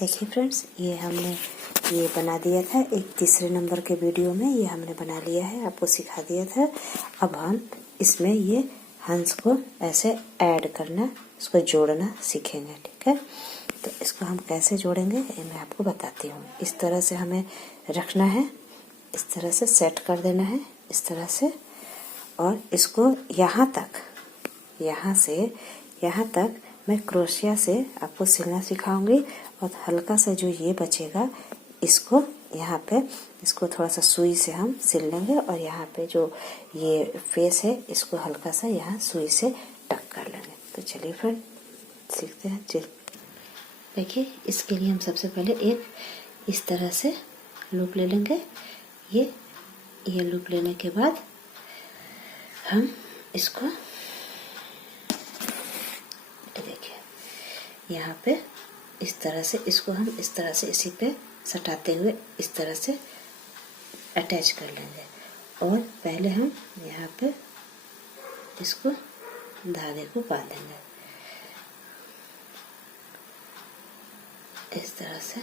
देखिए फ्रेंड्स, ये हमने ये बना दिया था एक तीसरे नंबर के वीडियो में। ये हमने बना लिया है, आपको सिखा दिया था। अब हम इसमें ये हंस को ऐसे ऐड करना, इसको जोड़ना सीखेंगे। ठीक है, तो इसको हम कैसे जोड़ेंगे ये मैं आपको बताती हूँ। इस तरह से हमें रखना है, इस तरह से सेट कर देना है, इस तरह से। और इसको यहाँ तक, यहाँ से यहाँ तक मैं क्रोशिया से आपको सिलना सिखाऊंगी। और हल्का सा जो ये बचेगा इसको यहाँ पे, इसको थोड़ा सा सुई से हम सिल लेंगे। और यहाँ पे जो ये फेस है इसको हल्का सा यहाँ सुई से टक कर लेंगे। तो चलिए फ्रेंड सीखते हैं। चलिए देखिए, इसके लिए हम सबसे पहले एक इस तरह से लूप ले लेंगे। ये लूप लेने के बाद हम इसको देखिए यहाँ पे इस तरह से, इसको हम इस तरह से इसी पे सटाते हुए इस तरह से अटैच कर लेंगे। और पहले हम यहाँ पे इसको धागे को बांधेंगे इस तरह से।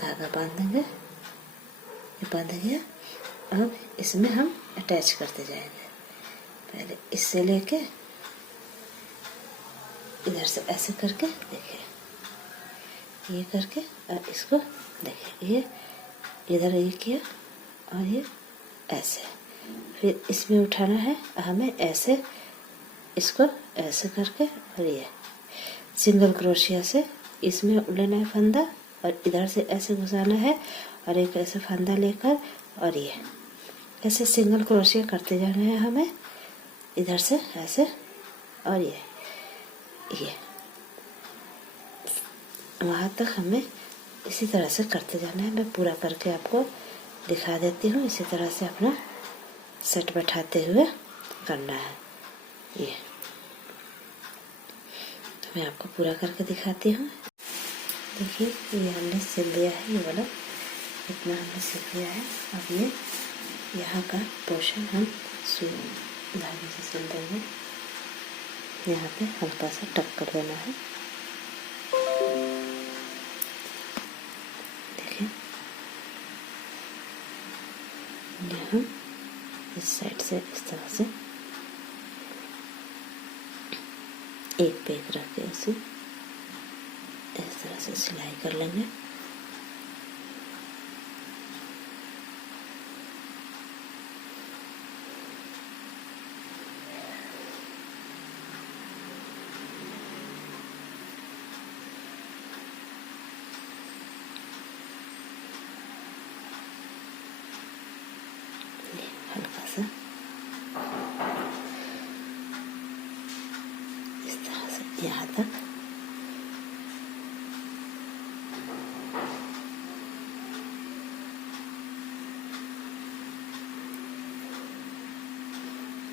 धागा बांध देंगे, ये बांध गया। अब इसमें हम अटैच करते जाएंगे। पहले इससे लेके इधर से ऐसे करके देखिए, ये करके और इसको देखिए, ये इधर ये किया और ये ऐसे। फिर इसमें उठाना है हमें ऐसे, इसको ऐसे करके, और ये सिंगल क्रोशिया से इसमें लेना है फंदा और इधर से ऐसे घुसाना है। और एक ऐसे फंदा लेकर और ये ऐसे सिंगल क्रोशिया करते जाना है हमें, इधर से ऐसे। और ये वहाँ तक हमें इसी तरह से करते जाना है। मैं पूरा करके आपको दिखा देती हूँ। इसी तरह से अपना सेट बैठाते हुए करना है। ये तो मैं आपको पूरा करके दिखाती हूँ। देखिए, ये हमने सिल लिया है, ये वाला इतना हमने सिल लिया है। अब ये यहाँ का पोर्शन हम सुई धागे से सिल देंगे। यहाँ पे हल्का सा टक कर देना है। देखिए, यहाँ इस साइड से इस तरह से एक पेग रख के इसे इस तरह से सिलाई कर लेंगे। हल्का सा इस तरह से यहाँ तक।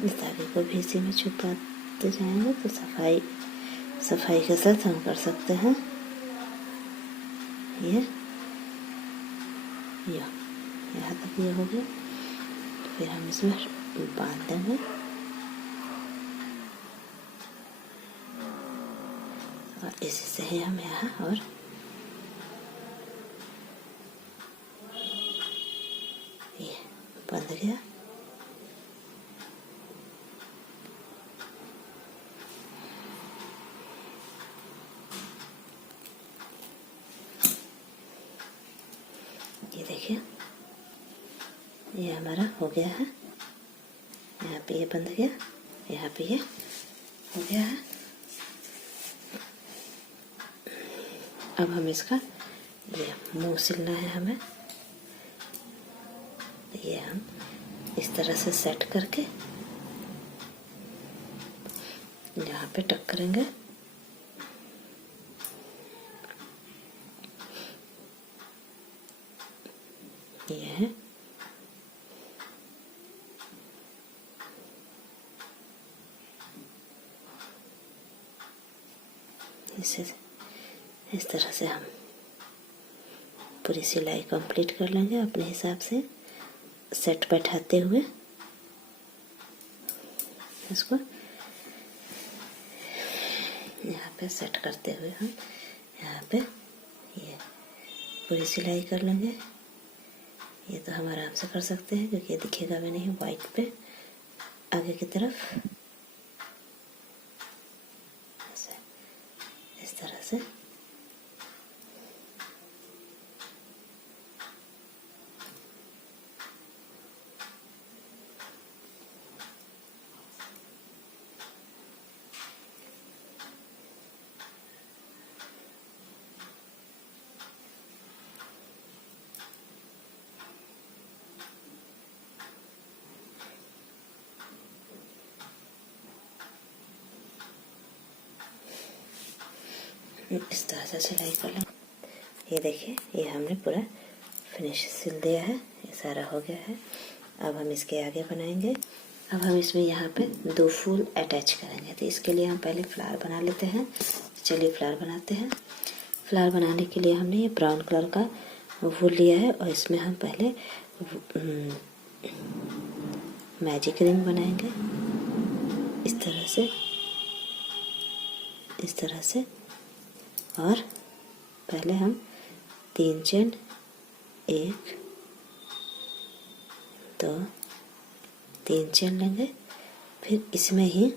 इस धागे को भी इसी में छुपाते जाएंगे तो सफाई के साथ हम कर सकते हैं। ये यहाँ तक ये हो गया। फिर हम इसमें बांध देंगे और इसी से ही हम यहाँ और ये बंध गया। ये देखिए, ये हमारा हो गया है। यहाँ पे ये बंध गया, यहाँ पे ये हो गया है। अब हम इसका ये मुंह सिलना है हमें। ये हम इस तरह से सेट करके यहाँ पे टक करेंगे। ये है, इसे इस तरह से हम पूरी सिलाई कंप्लीट कर लेंगे अपने हिसाब से सेट बैठाते हुए। इसको यहाँ पे सेट करते हुए हम यहाँ पे ये पूरी सिलाई कर लेंगे। ये तो हम आराम से कर सकते हैं क्योंकि ये दिखेगा भी नहीं वाइट पे आगे की तरफ। ऐसे इस तरह से इस तरह से सिलाई कर लें। ये देखिए ये हमने पूरा फिनिश सिल दिया है, ये सारा हो गया है। अब हम इसके आगे बनाएंगे। अब हम इसमें यहाँ पे 2 फूल अटैच करेंगे, तो इसके लिए हम पहले फ्लावर बना लेते हैं। चलिए फ्लावर बनाते हैं। फ्लावर बनाने के लिए हमने ये ब्राउन कलर का वूल लिया है और इसमें हम पहले मैजिक रिंग बनाएंगे इस तरह से। और पहले हम 3 चेन 1 2 3 चेन लेंगे। फिर इसमें ही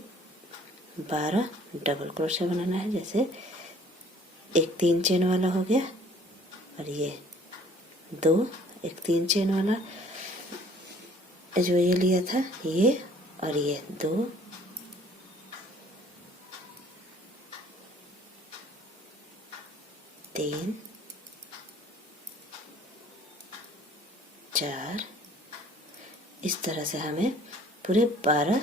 12 डबल क्रोशे बनाना है। जैसे एक 3 चेन वाला हो गया और ये 2 एक 3 चेन वाला जो ये लिया था ये, और ये 2 3 4 इस तरह से हमें पूरे 12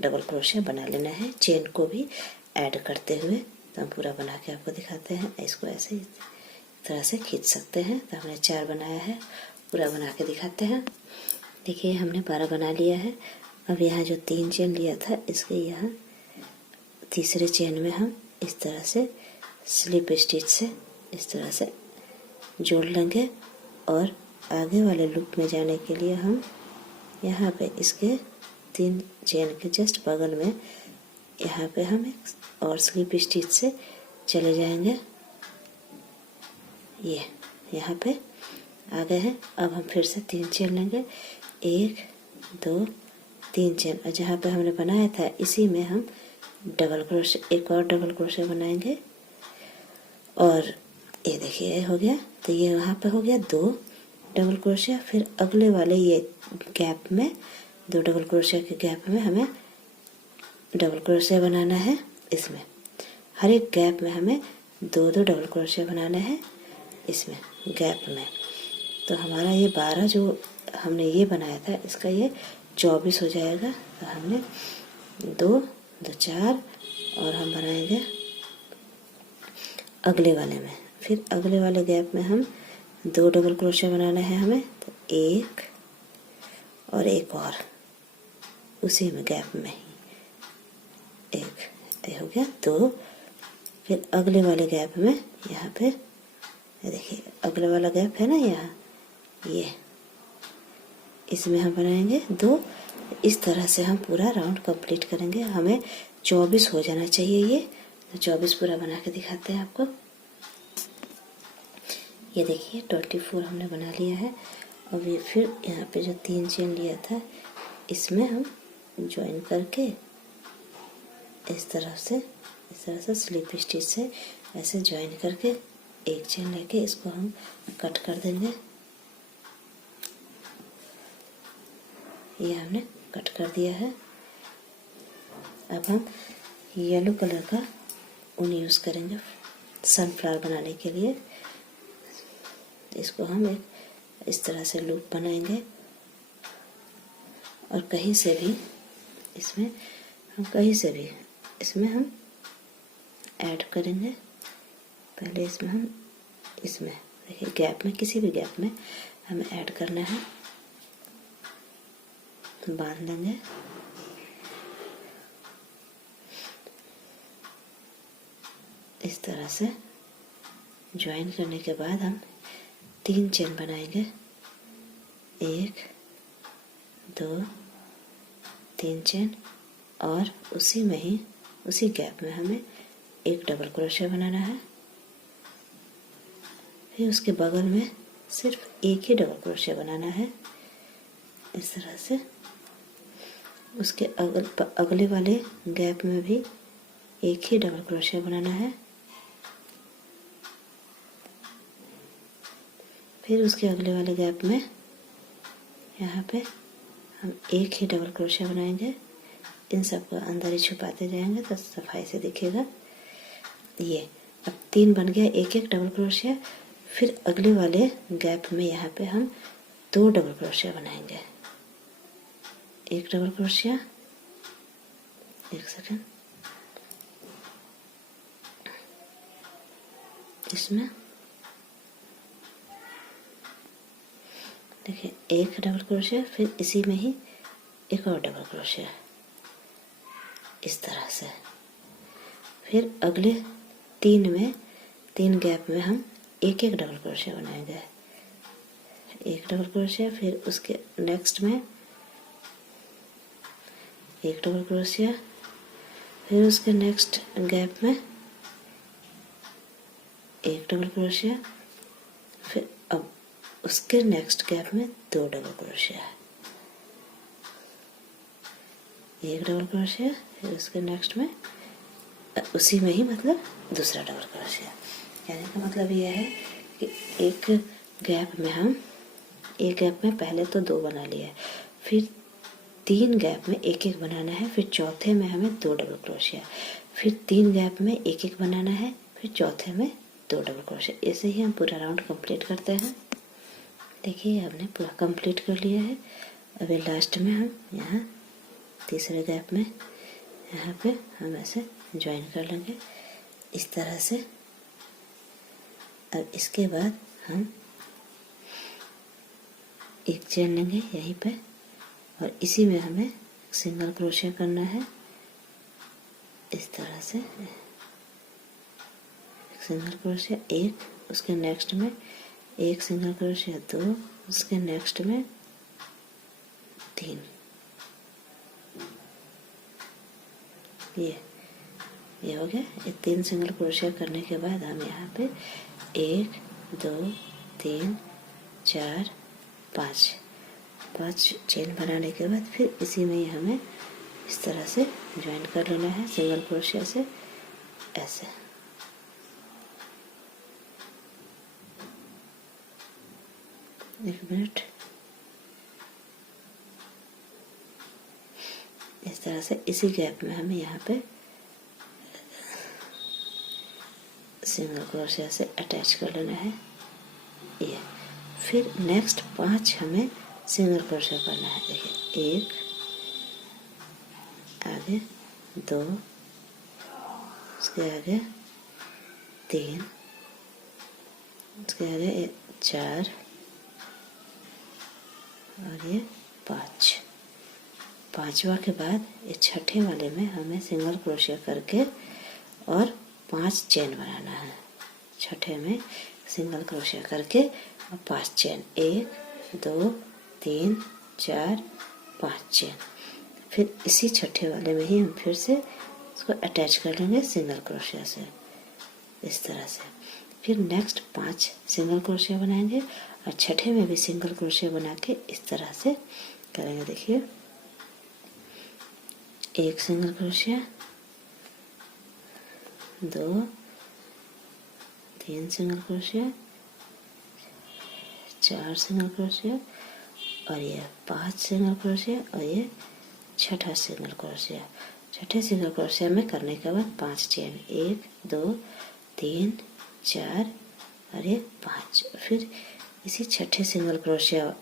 डबल क्रोशे बना लेना है, चेन को भी ऐड करते हुए। तो हम पूरा बना के आपको दिखाते हैं। इसको ऐसे इस तरह से खींच सकते हैं। तो हमने 4 बनाया है, पूरा बना के दिखाते हैं। देखिए हमने 12 बना लिया है। अब यहाँ जो 3 चेन लिया था इसके यहाँ तीसरे चेन में हम इस तरह से स्लिप स्टिच से इस तरह से जोड़ लेंगे। और आगे वाले लूप में जाने के लिए हम यहाँ पे इसके 3 चेन के जस्ट बगल में यहाँ पे हम एक और स्लिप स्टिच से चले जाएंगे। ये यहाँ पे आ गए हैं। अब हम फिर से 3 चेन लेंगे, 1 2 3 चेन, और जहाँ पे हमने बनाया था इसी में हम डबल क्रोशे, एक और डबल क्रोशे बनाएंगे। और ये देखिए ये हो गया। तो ये वहाँ पे हो गया 2 डबल क्रोशे। फिर अगले वाले ये गैप में 2 डबल क्रोशे के गैप में हमें डबल क्रोशे बनाना है। इसमें हर एक गैप में हमें 2-2 डबल क्रोशे बनाने हैं इसमें गैप में। तो हमारा ये 12 जो हमने ये बनाया था इसका ये 24 हो जाएगा। तो हमने 2 2 4 और हम बनाएंगे अगले वाले में। फिर अगले वाले गैप में हम 2 डबल क्रोशे बनाना है हमें। तो 1 और एक और उसी में गैप में ही 1 ये हो गया 2। फिर अगले वाले गैप में यहाँ पे ये देखिए अगले वाला गैप है ना यहाँ, ये इसमें हम बनाएंगे 2। इस तरह से हम पूरा राउंड कंप्लीट करेंगे। हमें 24 हो जाना चाहिए ये। तो 24 पूरा बना के दिखाते हैं आपको। ये देखिए 24 हमने बना लिया है। अब ये फिर यहाँ पे जो 3 चेन लिया था इसमें हम ज्वाइन करके इस तरह से स्लिप स्टिच से ऐसे ज्वाइन करके एक चेन लेके इसको हम कट कर देंगे। ये हमने कट कर दिया है। अब हम येलो कलर का ऊन यूज़ करेंगे सनफ्लावर बनाने के लिए। इसको हम एक इस तरह से लूप बनाएंगे और कहीं से भी इसमें हम ऐड करेंगे। पहले इसमें देखिए गैप में, किसी भी गैप में हमें ऐड करना है। बांध लेंगे। इस तरह से ज्वाइन करने के बाद हम 3 चेन बनाएंगे, 1 2 3 चेन और उसी में ही उसी गैप में हमें एक डबल क्रोशिया बनाना है। फिर उसके बगल में सिर्फ एक ही डबल क्रोशिया बनाना है इस तरह से। उसके अगले वाले गैप में भी एक ही डबल क्रोशिया बनाना है। फिर उसके अगले वाले गैप में यहाँ पे हम एक ही डबल क्रोशिया बनाएंगे। इन सबको अंदर ही छुपाते जाएंगे तो सफाई से दिखेगा। ये अब 3 बन गया, एक एक डबल क्रोशिया। फिर अगले वाले गैप में यहाँ पे हम 2 डबल क्रोशिया बनाएंगे। एक डबल क्रोशिया, एक सेकंड, इसमें देखिए एक डबल क्रोशिया, फिर इसी में ही एक और डबल क्रोशिया इस तरह से। फिर अगले 3 गैप में हम एक एक डबल क्रोशिया बनाएंगे। एक डबल क्रोशिया, फिर उसके नेक्स्ट में एक डबल क्रोशिया, फिर उसके नेक्स्ट गैप में एक डबल क्रोशिया, फिर अब उसके नेक्स्ट गैप में 2 डबल क्रोशिया, एक डबल क्रोशिया, फिर उसके नेक्स्ट में उसी में ही मतलब दूसरा डबल क्रोशिया। कहने का मतलब यह है कि एक गैप में पहले तो 2 बना लिया है, फिर 3 गैप में एक एक बनाना है, फिर चौथे में हमें 2 डबल क्रोशिया, फिर 3 गैप में एक एक बनाना है, फिर चौथे में 2 डबल क्रोशिया। ऐसे ही हम पूरा राउंड कंप्लीट करते हैं। देखिए हमने पूरा कंप्लीट कर लिया है। अभी लास्ट में हम यहाँ तीसरे गैप में यहाँ पे हम ऐसे ज्वाइन कर लेंगे इस तरह से। अब इसके बाद हम एक चेन लेंगे यहीं पे और इसी में हमें सिंगल क्रोशिया करना है इस तरह से। एक सिंगल क्रोशिया, एक, उसके नेक्स्ट में एक सिंगल क्रोशिया, 2, उसके नेक्स्ट में 3। ये हो गया। ये 3 सिंगल क्रोशिया करने के बाद हम यहाँ पे 1 2 3 4 5 चेन बनाने के बाद फिर इसी में ही हमें इस तरह से ज्वाइन कर लेना है सिंगल क्रोशिया से ऐसे। एक मिनट, इस तरह से इसी गैप में हमें यहाँ पे सिंगल क्रोशिया से अटैच कर लेना है ये। फिर नेक्स्ट 5 हमें सिंगल क्रोशिया करना है। देखिए 1, आगे 2, उसके आगे 3, उसके आगे 4 और ये 5। 5वां के बाद ये छठे वाले में हमें सिंगल क्रोशिया करके और 5 चेन बनाना है। छठे में सिंगल क्रोशिया करके और 5 चेन, 1 2 3 4 5 चेन। फिर इसी छठे वाले में ही हम फिर से इसको अटैच कर लेंगे सिंगल क्रोशिया से इस तरह से। फिर नेक्स्ट 5 सिंगल क्रोशिया बनाएंगे और छठे में भी सिंगल क्रोशिया बना के इस तरह से करेंगे। देखिए 1 single crochet, 2 3 single crochet, 4 single crochet और ये 5 सिंगल क्रोशिया और ये छठा सिंगल क्रोशिया। छठे सिंगल क्रोशिया में करने के बाद 5 चेन, 1 2 3 4 और ये 5। फिर इसी छठे सिंगल क्रोशिया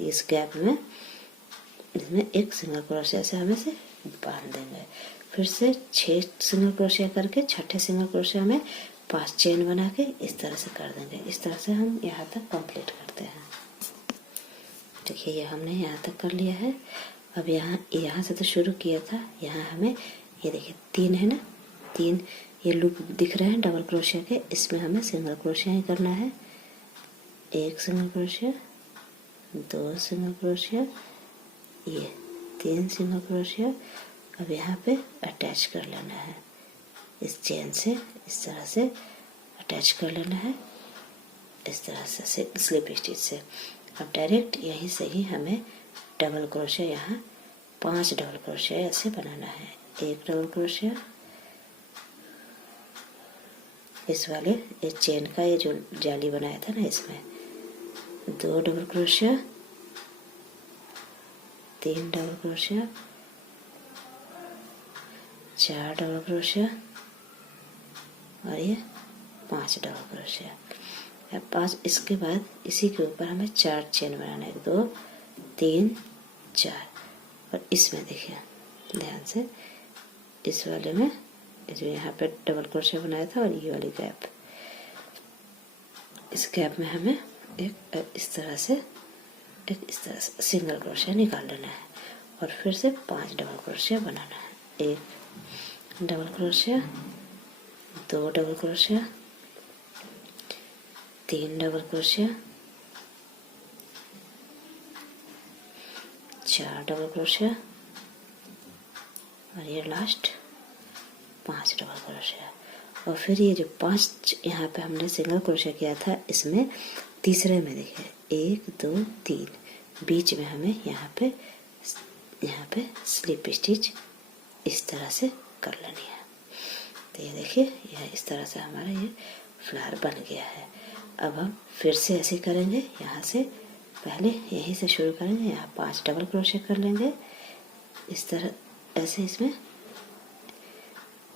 इस गैप में इसमें एक सिंगल क्रोशिया से हमें से बांध देंगे। फिर से 6 सिंगल क्रोशिया करके छठे सिंगल क्रोशिया में 5 चेन बना के इस तरह से कर देंगे। इस तरह से हम यहाँ तक कंप्लीट करते हैं। देखिए ये हमने यहाँ तक कर लिया है। अब यहाँ से तो शुरू किया था, यहाँ हमें ये देखिए 3 है ना, 3 ये लूप दिख रहे हैं डबल क्रोशिया के, इसमें हमें सिंगल क्रोशिया ही करना है। 1 सिंगल क्रोशिया, 2 सिंगल क्रोशिया, ये 3 सिंगल क्रोशिया अब यहाँ पे अटैच कर लेना है इस चेन से, इस तरह से अटैच कर लेना है, इस तरह से स्लिप स्टिच से। अब डायरेक्ट यहीं से ही हमें डबल क्रोशिया, यहाँ 5 डबल क्रोशिया ऐसे बनाना है। 1 डबल क्रोशिया इस वाले इस चेन का, ये जो जाली बनाया था ना इसमें, 2 double crochet, 3 double crochet, 4 double crochet और ये 5 डबल क्रोशिया। अब 5, इसके बाद इसी के ऊपर हमें 4 चेन बनाना है, 1 2 3 4। और इसमें देखिए ध्यान से, इस वाले में जो यहाँ पे डबल क्रोशिया बनाया था और ये वाली गैप, इस गैप में हमें एक इस तरह से सिंगल क्रोशिया निकाल लेना है और फिर से 5 डबल क्रोशिया बनाना है। 1 double crochet, 2 double crochet, 3 double crochet, 4 double crochet और ये लास्ट 5 डबल क्रोशिया। और फिर ये जो 5 यहाँ पे हमने सिंगल क्रोशिया किया था, इसमें तीसरे में देखिए 1 2 3 बीच में हमें यहाँ पे स्लिप स्टिच इस तरह से कर लेनी है। तो ये देखिए, यह इस तरह से हमारा ये फ्लावर बन गया है। अब हम फिर से ऐसे करेंगे, यहाँ से पहले यहीं से शुरू करेंगे, यहाँ 5 डबल क्रोशिया कर लेंगे इस तरह ऐसे इसमें,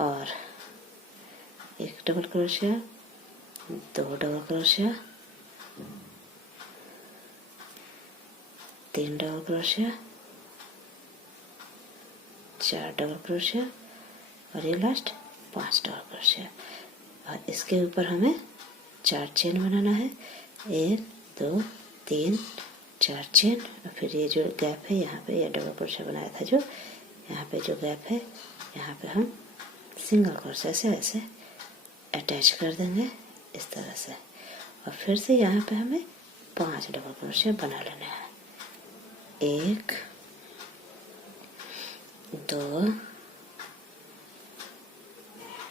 और 1 double crochet, 2 double crochet, 3 double crochet, 4 double crochet और ये लास्ट 5 डबल क्रोशिया। और इसके ऊपर हमें 4 चेन बनाना है, 1 2 3 4 चेन। और फिर ये जो गैप है यहाँ पे, ये डबल क्रोशिया बनाया था जो यहाँ पे जो गैप है, यहाँ पे हम सिंगल क्रोशिया से ऐसे अटैच कर देंगे इस तरह से। और फिर से यहाँ पे हमें 5 डबल क्रोशिया बना लेना है, 1 2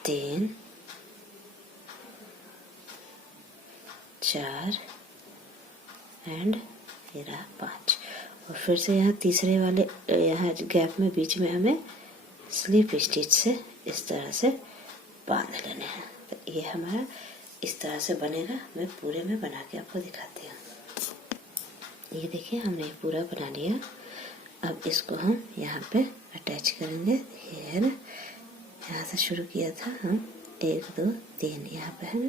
3 4 एंड ये रहा 5। और फिर से यहाँ तीसरे वाले यहाँ गैप में बीच में हमें स्लिप स्टिच से इस तरह से बांध लेने हैं। तो ये हमारा इस तरह से बनेगा। मैं पूरे में बना के आपको दिखाती हूँ। ये देखिए, हमने ये पूरा बना लिया। अब इसको हम यहाँ पे अटैच करेंगे। ये है ना, यहाँ से शुरू किया था हम 1 2 3, यहाँ पे है,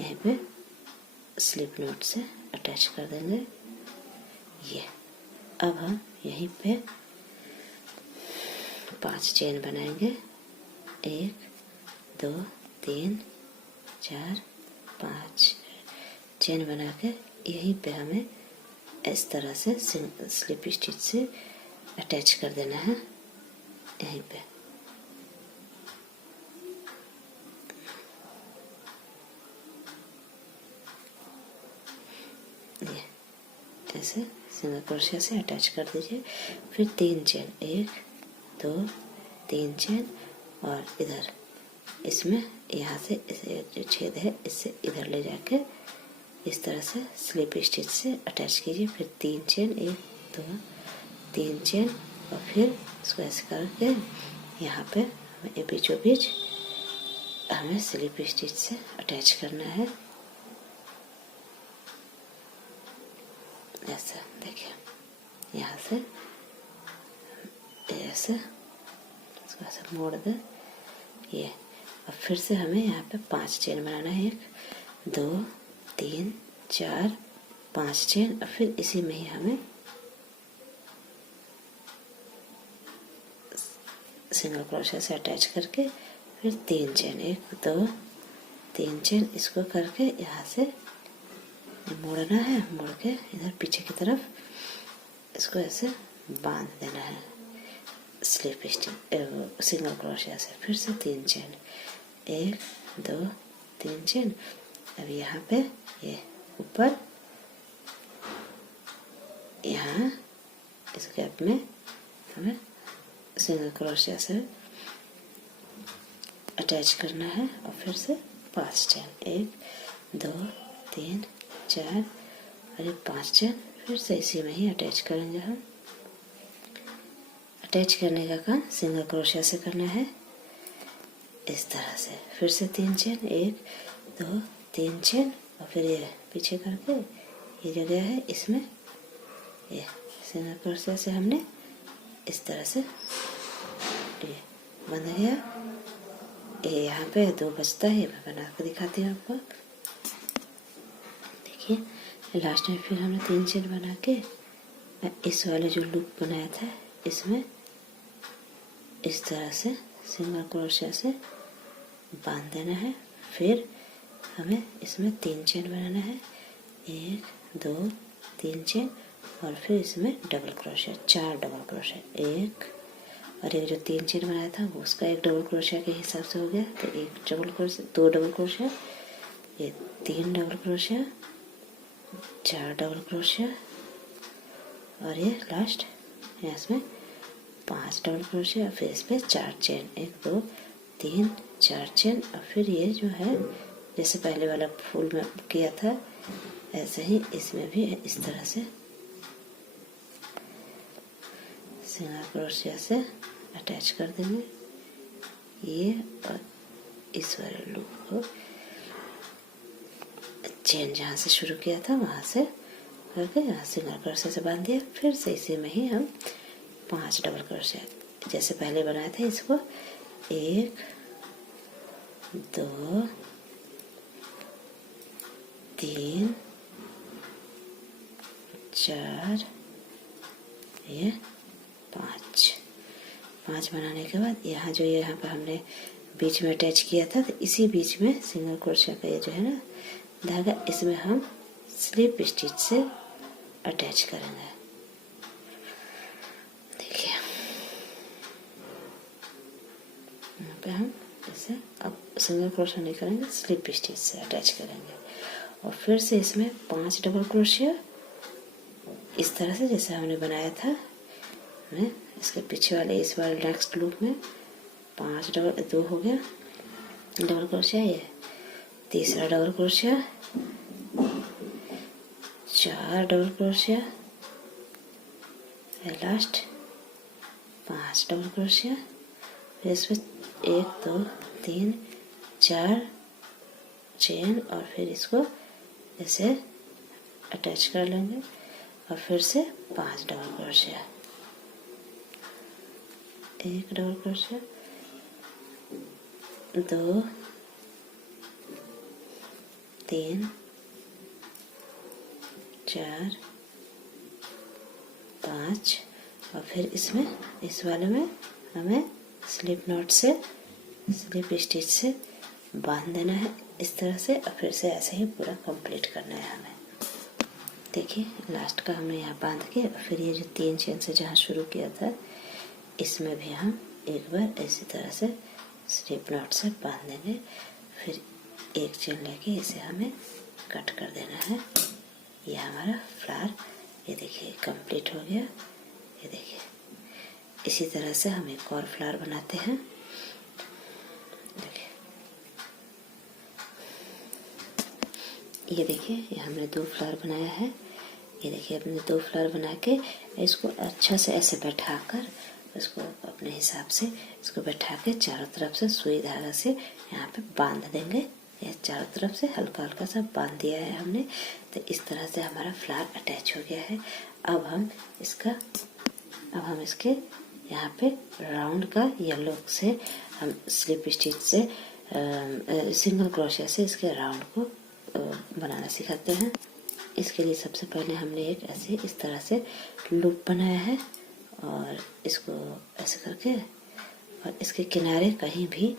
यहीं पे स्लिप नॉट से अटैच कर देंगे ये। अब हम यहीं पे 5 चेन बनाएंगे, 1 2 3 4 5 चेन बना के यहीं पे हमें इस तरह से स्लिप स्टिच से अटैच कर देना है यहीं पे। ये ऐसे सिंगल क्रोशिया से अटैच कर दीजिए। फिर 3 चेन, 1 2 3 चेन, और इधर इसमें यहाँ से इसे जो छेद है इससे इधर ले जाके इस तरह से स्लिप स्टिच से अटैच कीजिए। फिर 3 चेन, 1 2 3 चेन, और फिर इसको ऐसे करके यहाँ पे हमें बीचों बीच हमें स्लिप स्टिच से अटैच करना है। ऐसा देखिए, यहाँ से ऐसे इसको ऐसे मोड़ दे ये। और फिर से हमें यहाँ पे 5 चेन बनाना है, 1 2 3 4 5 चेन। और फिर इसी में ही हमें सिंगल क्रोशिया से अटैच करके फिर 3 चेन, 1 2 3 चेन, इसको करके यहाँ से मोड़ना है। मोड़ के इधर पीछे की तरफ इसको ऐसे बांध देना है स्लिप स्टिच सिंगल क्रोशिया से। फिर से 3 चेन, 1 2 3 चेन। अब यहाँ पे ये ऊपर यहाँ इस गैप में हमें सिंगल क्रोशिया से अटैच करना है और फिर से 5 चेन, 1 2 3 4 और 5 चेन फिर से इसी में ही अटैच करेंगे हम। अटैच करने का काम सिंगल क्रोशिया से करना है इस तरह से। फिर से 3 चेन, 1 2 3 चेन और फिर ये पीछे करके ये जगह है इसमें ये सिंगल क्रोशिया से हमने इस तरह से ये बंध गया। ये यहाँ पे 2 बचता है, मैं बना कर दिखाती हूँ आपको। देखिए लास्ट में फिर हमने 3 चेन बना के इस वाले जो लूप बनाया था इसमें इस तरह से सिंगल क्रोशिया से बांध देना है। फिर हमें इसमें 3 चेन बनाना है, 1 2 3 चेन और फिर इसमें डबल क्रोशिया, 4 डबल क्रोशिया, 1 और एक जो 3 चेन बनाया था वो उसका 1 डबल क्रोशिया के हिसाब से हो गया, तो 1 डबल क्रोशिया, 2 डबल क्रोशिया, ये 3 डबल क्रोशिया, 4 डबल क्रोशिया और ये लास्ट इसमें 5 डबल क्रोशिया, फिर इसमें 4 चेन, 1 2 3 4 चेन और फिर ये जो है जैसे पहले वाला फूल में किया था ऐसे ही इसमें भी इस तरह से सिंगल क्रोशिया से अटैच कर देंगे ये और इस वाले लूप को चेन जहाँ से शुरू किया था वहाँ से करके यहाँ सिंगल क्रोशिया से बांध दिया। फिर से इसी में ही हम 5 डबल क्रोशिया जैसे पहले बनाया था इसको 1 2 3 4 ये 5 बनाने के बाद यहाँ जो यहाँ पर हमने बीच में अटैच किया था तो इसी बीच में सिंगल क्रोशिया का ये जो है ना धागा इसमें हम स्लिप स्टिच से अटैच करेंगे। देखिए यहाँ पे हम इसे अब सिंगल क्रोशिया नहीं करेंगे, स्लिप स्टिच से अटैच करेंगे और फिर से इसमें 5 डबल क्रोशिया इस तरह से जैसे हमने बनाया था हमने इसके पीछे वाले इस वाले नेक्स्ट लूप में 5 डबल 2 हो गया डबल क्रोशिया, ये तीसरा double crochet, 4 double crochet, last 5 double crochet, फिर इसमें 1 2 3 4 चेन और फिर इसको ऐसे अटैच कर लेंगे और फिर से 5 डबल क्रोशिया, 1 डबल क्रोशिया, 2 3 4 5 और फिर इसमें इस वाले में हमें स्लिप नॉट से स्लिप स्टिच से बांध देना है इस तरह से और फिर से ऐसे ही पूरा कंप्लीट करना है हमें। देखिए लास्ट का हमने यहाँ बांध के फिर ये जो 3 चेन से जहाँ शुरू किया था इसमें भी हम एक बार इसी तरह से स्लिप नॉट से बांध देंगे। फिर 1 चेन लेके इसे हमें कट कर देना है। ये हमारा फ्लावर ये देखिए कंप्लीट हो गया। ये देखिए इसी तरह से हम एक और फ्लावर बनाते हैं। देखिए ये देखिए ये हमने 2 फ्लावर बनाया है। ये देखिए अपने 2 फ्लावर बना के इसको अच्छा से ऐसे बैठा कर इसको अपने हिसाब से इसको बैठा के चारों तरफ से सुई धागा से यहाँ पे बांध देंगे। ये चारों तरफ से हल्का हल्का सा बांध दिया है हमने, तो इस तरह से हमारा फ्लावर अटैच हो गया है। अब हम इसके यहाँ पे राउंड का येलो से हम स्लिप स्टिच से सिंगल क्रोशिया से इसके राउंड को बनाना सिखाते हैं। इसके लिए सबसे पहले हमने एक ऐसे इस तरह से लूप बनाया है और इसको ऐसे करके और इसके किनारे कहीं भी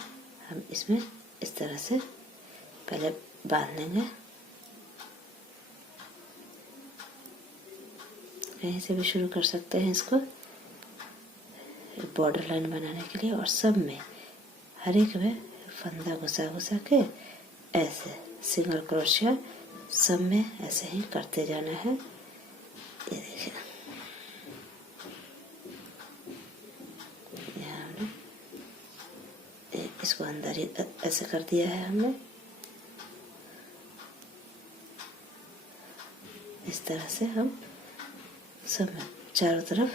हम इसमें इस तरह से पहले बांध लेंगे। कहीं से भी शुरू कर सकते हैं इसको बॉर्डर लाइन बनाने के लिए और सब में हर एक में फंदा घुसा के ऐसे सिंगल क्रोशिया सब में ऐसे ही करते जाना है। ये देखिए इसको अंदर ही ऐसे कर दिया है हमने। इस तरह से हम सब चारों तरफ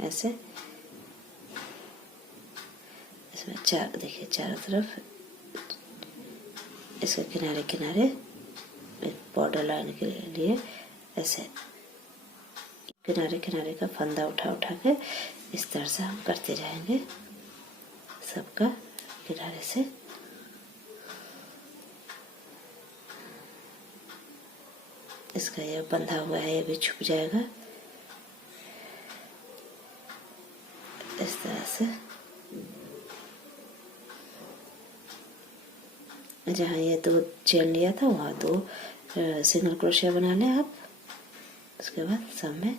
ऐसे इसमें देखिए चारों तरफ इसके किनारे किनारे बॉर्डर लाने के लिए ऐसे किनारे किनारे का फंदा उठा उठा के इस तरह से हम करते जाएंगे सबका किनारे से। इसका ये बंधा हुआ है, ये भी छुप जाएगा इस तरह से। जहाँ ये 2 चेन लिया था वहाँ 2 सिंगल क्रोशिया बना लें आप। उसके बाद सब में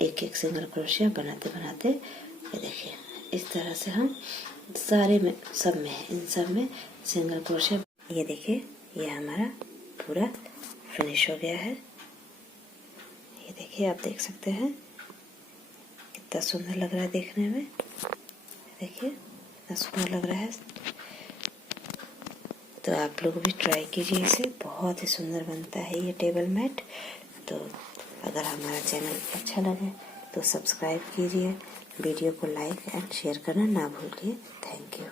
एक एक सिंगल क्रोशिया बनाते बनाते ये देखिए इस तरह से हम सारे में सब में इन सब में सिंगल क्रोशिया। ये देखिए ये हमारा पूरा फिनिश हो गया है। ये देखिए आप देख सकते हैं कितना सुंदर लग रहा है देखने में। देखिए कितना सुंदर लग रहा है। तो आप लोग भी ट्राई कीजिए इसे, बहुत ही सुंदर बनता है ये टेबल मैट। तो अगर हमारा चैनल अच्छा लगे तो सब्सक्राइब कीजिए, वीडियो को लाइक एंड शेयर करना ना भूलिए। Thank you.